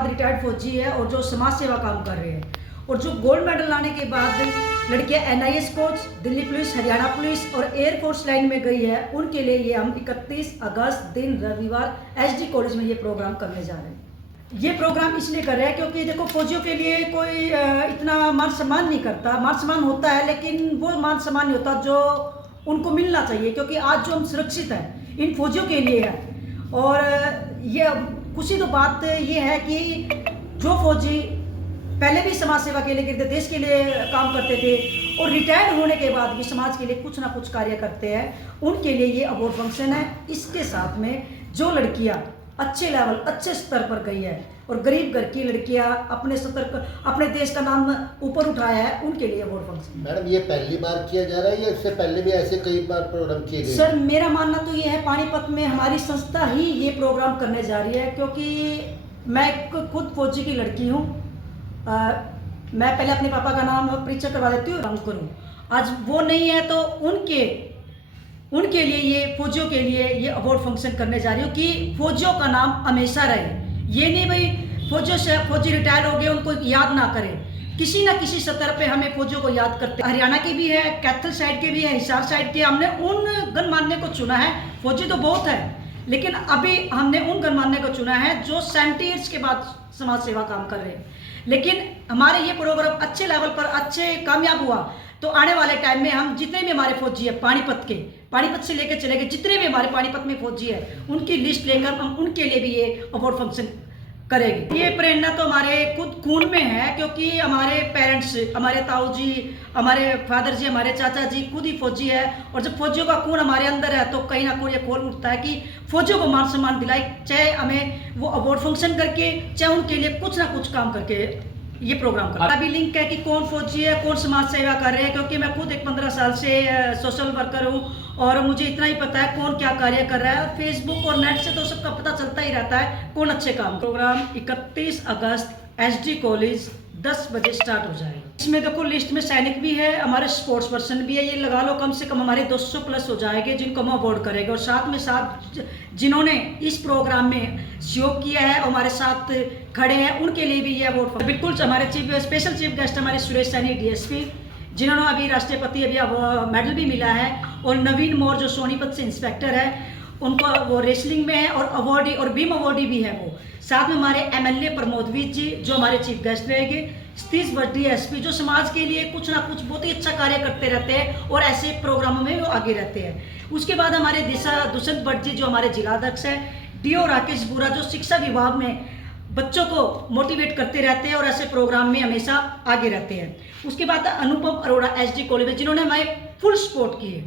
Retired फौजी है और जो समाज सेवा काम कर रहे हैं, और जो गोल्ड मेडल लाने के बाद लड़कियां NIS coach, Delhi police, Haryana police और एयरफोर्स लाइन में गई है, उनके लिए ये हम 31 अगस्त दिन रविवार एसडी कॉलेज में ये प्रोग्राम करने जा रहे हैं। ये प्रोग्राम इसलिए कर रहे हैं क्योंकि देखो फौजियों के लिए कोई इतना मान सम्मान नहीं करता। मान सम्मान होता है लेकिन वो मान सम्मान नहीं होता जो उनको मिलना चाहिए, क्योंकि आज जो हम सुरक्षित हैं इन फौजियों के लिए है। और ये खुशी तो बात ये है कि जो फौजी पहले भी समाज सेवा के लिए देश के लिए काम करते थे और रिटायर्ड होने के बाद भी समाज के लिए कुछ ना कुछ कार्य करते हैं, उनके लिए ये अवार्ड फंक्शन है। इसके साथ में जो लड़कियां अच्छे लेवल, अच्छे स्तर पर गई है और गरीब घर की लड़कियां अपने स्तर, अपने देश का नाम ऊपर उठाया है, उनके लिए अवार्ड फंक्शन। मैडम, ये पहली बार किया जा रहा है या इससे पहले भी ऐसे कई बार प्रोग्राम किए गए? सर, मेरा मानना तो ये है पानीपत में हमारी संस्था ही ये प्रोग्राम करने जा रही है, क्योंकि मैं खुद फौजी की लड़की हूँ। मैं पहले अपने पापा का नाम परिचय करवा देती हूँ, करूँ। आज वो नहीं है तो उनके लिए, ये फौजियों के लिए ये अवार्ड फंक्शन करने जा रही हूँ कि फौजियों का नाम हमेशा रहे। ये नहीं भाई फौजी रिटायर हो गए उनको याद ना करें, किसी ना किसी स्तर पे हमें फौजियों को याद करते हैं। हरियाणा की भी है, कैथल साइड के भी है, हिसार साइड के, हमने उन गणमान्य को चुना है। फौजी तो बहुत है लेकिन अभी हमने उन गणमान्य को चुना है जो 70 ईयर्स के बाद समाज सेवा काम कर रहे हैं। लेकिन हमारे ये प्रोग्राम अच्छे लेवल पर अच्छे कामयाब हुआ तो आने वाले टाइम में हम जितने भी हमारे फौजी है पानीपत से लेकर चले गए, जितने भी हमारे पानीपत में फौजी है उनकी लिस्ट लेकर हम उनके लिए भी ये अवार्ड फंक्शन करेंगे। ये प्रेरणा तो हमारे खुद खून में है, क्योंकि हमारे पेरेंट्स, हमारे ताऊ जी, हमारे फादर जी, हमारे चाचा जी खुद ही फौजी है। और जब फौजियों का खून हमारे अंदर है तो कहीं ना कहीं ये खोल उठता है कि फौजियों को मान सम्मान दिलाए, चाहे हमें वो अवार्ड फंक्शन करके, चाहे उनके लिए कुछ ना कुछ काम करके ये प्रोग्राम का अभी लिंक है कि कौन फौजी है, कौन समाज सेवा कर रहे हैं। क्योंकि मैं खुद एक 15 साल से सोशल वर्कर हूँ और मुझे इतना ही पता है कौन क्या कार्य कर रहा है। और फेसबुक और नेट से तो सबका पता चलता ही रहता है कौन अच्छे काम। प्रोग्राम 31 अगस्त एसडी कॉलेज 10 बजे स्टार्ट हो जाएगा। इसमें देखो लिस्ट में सैनिक भी है, हमारे स्पोर्ट्स पर्सन भी है। ये लगा लो कम से कम हमारे 200 प्लस हो जाएंगे जिनको हम अवार्ड करेंगे। और साथ में साथ जिन्होंने इस प्रोग्राम में सहयोग किया है और हमारे साथ खड़े हैं, उनके लिए भी ये अवार्ड। बिल्कुल हमारे स्पेशल चीफ गेस्ट हमारे सुरेश सैनी डीएसपी, जिन्होंने अभी राष्ट्रपति मेडल भी मिला है। और नवीन मोर जो सोनीपत से इंस्पेक्टर है, उनको वो रेसलिंग में है और अवार्डी और बीम अवार्डी भी है वो। साथ में हमारे एमएलए प्रमोदवीर जी जो हमारे चीफ गेस्ट रहेंगे। सतीश भट्ट डीएसपी जो समाज के लिए कुछ ना कुछ बहुत ही अच्छा कार्य करते रहते हैं और ऐसे प्रोग्रामों में वो आगे रहते हैं। उसके बाद हमारे दुष्यंत भट्ट जी जो हमारे जिलाध्यक्ष हैं। डीओ राकेश बुरा जो शिक्षा विभाग में बच्चों को मोटिवेट करते रहते हैं और ऐसे प्रोग्राम में हमेशा आगे रहते हैं। उसके बाद अनुपम अरोड़ा एसडी कॉलेज में, जिन्होंने हमारे फुल सपोर्ट किए,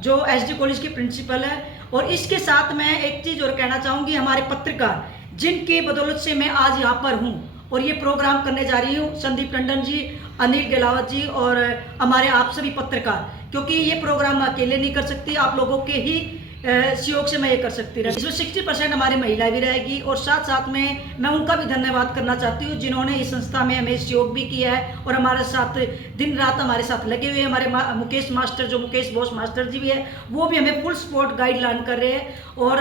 जो एसडी कॉलेज के प्रिंसिपल है। और इसके साथ मैं एक चीज़ और कहना चाहूँगी, हमारे पत्रकार जिनके बदौलत से मैं आज यहाँ पर हूँ और ये प्रोग्राम करने जा रही हूँ, संदीप टंडन जी, अनिल गलावत जी और हमारे आप सभी पत्रकार, क्योंकि ये प्रोग्राम अकेले नहीं कर सकती, आप लोगों के ही सहयोग से मैं ये कर सकती रही। इसमें 60% हमारी महिला भी रहेगी। और साथ साथ में मैं उनका भी धन्यवाद करना चाहती हूँ जिन्होंने इस संस्था में हमें सहयोग भी किया है और हमारे साथ दिन रात हमारे साथ लगे हुए हैं। हमारे मुकेश मास्टर जो मुकेश बोस मास्टर जी भी है, वो भी हमें फुल सपोर्ट गाइडलाइन कर रहे हैं। और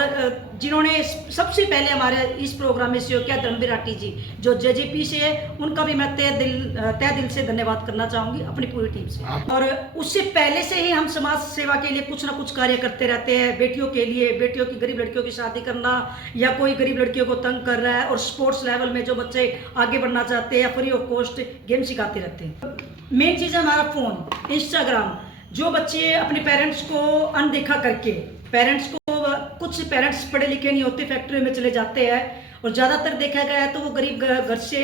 जिन्होंने सबसे पहले हमारे इस प्रोग्राम में सहयोग किया, धर्मवीर राठी जी जो जेजेपी से है, उनका भी मैं तय दिल से धन्यवाद करना चाहूँगी अपनी पूरी टीम से। और उससे पहले से ही हम समाज सेवा के लिए कुछ ना कुछ कार्य करते रहते हैं। बेटियों के लिए, बेटियों की, गरीब लड़कियों की शादी करना या कोई गरीब लड़कियों को तंग कर रहा है, और स्पोर्ट्स लेवल में जो बच्चे आगे बढ़ना चाहते हैं फ्री ऑफ कॉस्ट गेम सिखाते रहते हैं। मेन चीज़ है हमारा फ़ोन, इंस्टाग्राम। जो बच्चे अपने पेरेंट्स को अनदेखा करके, कुछ पेरेंट्स पढ़े लिखे नहीं होते, फैक्ट्री में चले जाते हैं, और ज़्यादातर देखा गया है तो वो गरीब घर से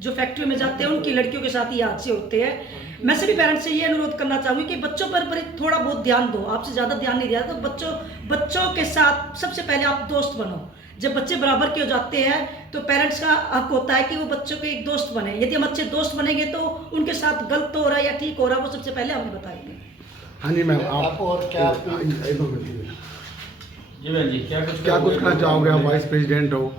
जो फैक्ट्री में जाते हैं उनकी लड़कियों के साथ ही हादसे होते हैं। मैं सभी पेरेंट्स से ये अनुरोध करना चाहूँगी कि बच्चों पर थोड़ा बहुत ध्यान दो। आपसे ज़्यादा ध्यान नहीं दिया तो बच्चों के साथ सबसे पहले आप दोस्त बनो। जब बच्चे बराबर के हो जाते हैं तो पेरेंट्स का हक होता है कि वो बच्चों के एक दोस्त बने। यदि हम अच्छे दोस्त बनेंगे तो उनके साथ गलत तो हो रहा है या ठीक हो रहा है वो सबसे पहले हमें बताएंगे। हाँ जी मैम, आप और क्या जी क्या कुछ कहना चाहोगे? आप वाइस प्रेसिडेंट हो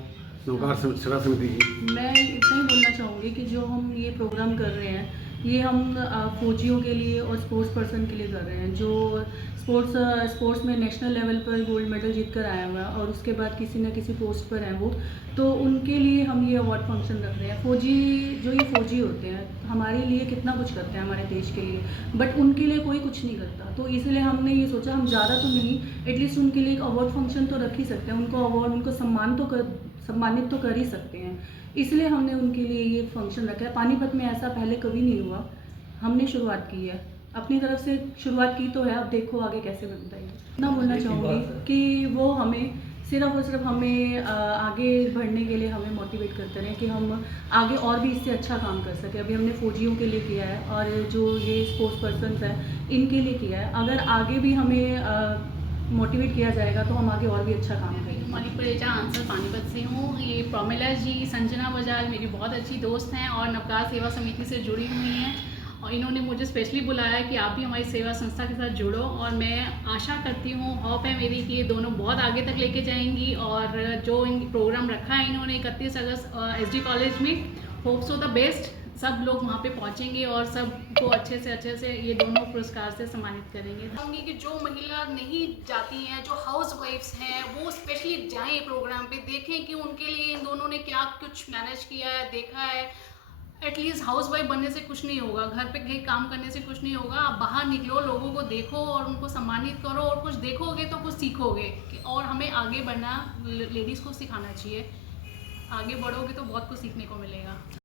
नौकार सेवा समिति की। मैं इतना ही बोलना चाहूँगी कि जो हम ये प्रोग्राम कर रहे हैं ये हम फौजियों के लिए और स्पोर्ट्स पर्सन के लिए कर रहे हैं जो स्पोर्ट्स में नेशनल लेवल पर गोल्ड मेडल जीत कर आया हुआ है और उसके बाद किसी न किसी पोस्ट पर हैं वो, तो उनके लिए हम ये अवार्ड फंक्शन रख रहे हैं। फौजी होते हैं हमारे लिए कितना कुछ करते हैं हमारे देश के लिए, बट उनके लिए कोई कुछ नहीं करता, तो इसलिए हमने ये सोचा हम ज़्यादा तो नहीं, एटलीस्ट उनके लिए एक अवार्ड फंक्शन तो रख ही सकते हैं, उनको अवार्ड उनको सम्मानित तो कर ही सकते हैं, इसलिए हमने उनके लिए ये फंक्शन रखा है। पानीपत में ऐसा पहले कभी नहीं हुआ, हमने शुरुआत की है, अपनी तरफ से शुरुआत की तो है, अब देखो आगे कैसे बनता है। इतना बोलना चाहूँगी कि वो हमें सिर्फ और सिर्फ हमें आगे बढ़ने के लिए हमें मोटिवेट करते रहें कि हम आगे और भी इससे अच्छा काम कर सकें। अभी हमने फौजियों के लिए किया है और जो ये स्पोर्ट्स पर्सन्स हैं इनके लिए किया है, अगर आगे भी हमें मोटिवेट किया जाएगा तो हम आगे और भी अच्छा काम करेंगे। मणिपुरेजा आंसर पानीपत से हूँ। ये प्रमिला जी, संजना बजाज मेरी बहुत अच्छी दोस्त हैं और नवकार सेवा समिति से जुड़ी हुई हैं और इन्होंने मुझे स्पेशली बुलाया कि आप भी हमारी सेवा संस्था के साथ जुड़ो और मैं आशा करती हूँ, होप है मेरी कि ये दोनों बहुत आगे तक लेके जाएंगी और जो इन प्रोग्राम रखा है इन्होंने 31 अगस्त SD कॉलेज में, होप सो द बेस्ट, सब लोग वहाँ पे पहुँचेंगे और सबको अच्छे से ये दोनों पुरस्कार से सम्मानित करेंगे। कहूँगी कि जो महिला नहीं जाती हैं, जो हाउस वाइफ्स हैं, वो स्पेशली जाएं प्रोग्राम पे, देखें कि उनके लिए इन दोनों ने क्या कुछ मैनेज किया है, देखा है। एटलीस्ट हाउस वाइफ बनने से कुछ नहीं होगा, घर पे कहीं काम करने से कुछ नहीं होगा, आप बाहर निकलो, लोगों को देखो और उनको सम्मानित करो और कुछ देखोगे तो कुछ सीखोगे और हमें आगे बढ़ना लेडीज़ को सिखाना चाहिए। आगे बढ़ोगे तो बहुत कुछ सीखने को मिलेगा।